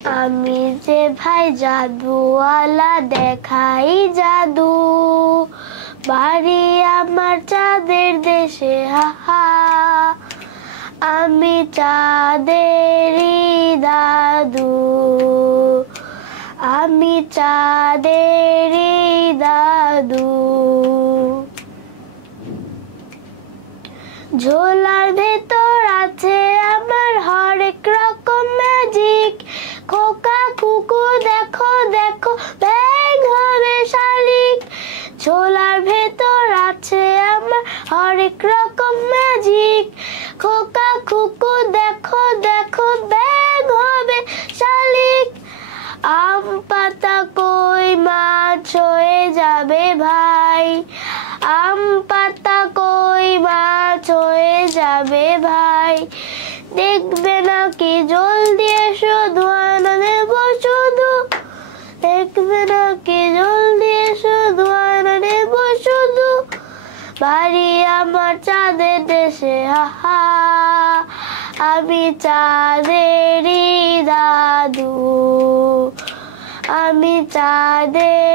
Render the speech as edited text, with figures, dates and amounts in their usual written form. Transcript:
আমি যে ভাই জাদুওয়ালা দেখাই জাদু, বাড়ি আমার চাঁদের দেশে হাহা। আমি চাঁদেরই দাদু, আমি চাঁদেরই দাদু। ঝোলার ভেতর আছে আমার হরেক রকম ম্যাজিক। খোকা কুকু দেখো দেখো ব্যাং হবে শালিক। ঝোলার ভেতর আছে আমার হরেক রকম ম্যাজিক। খোকা কুকু দেখো দেখো ব্যাং হবে শালিক। আম পাতা কই মাছ হয়ে যাবে ভাই, আম পাতা কই মাছ হয়ে যাবে ভাই। দেখবে নাকি জলদি এসো ধোঁয়ানো দেব শুধু, দেখবে নাকি জলদি এসো ধোঁয়ানো দেব শুধু। বাড়ি আমার চাঁদের দেশে হাহা, আমি চাঁদেরই দাদু, আমি চাঁদের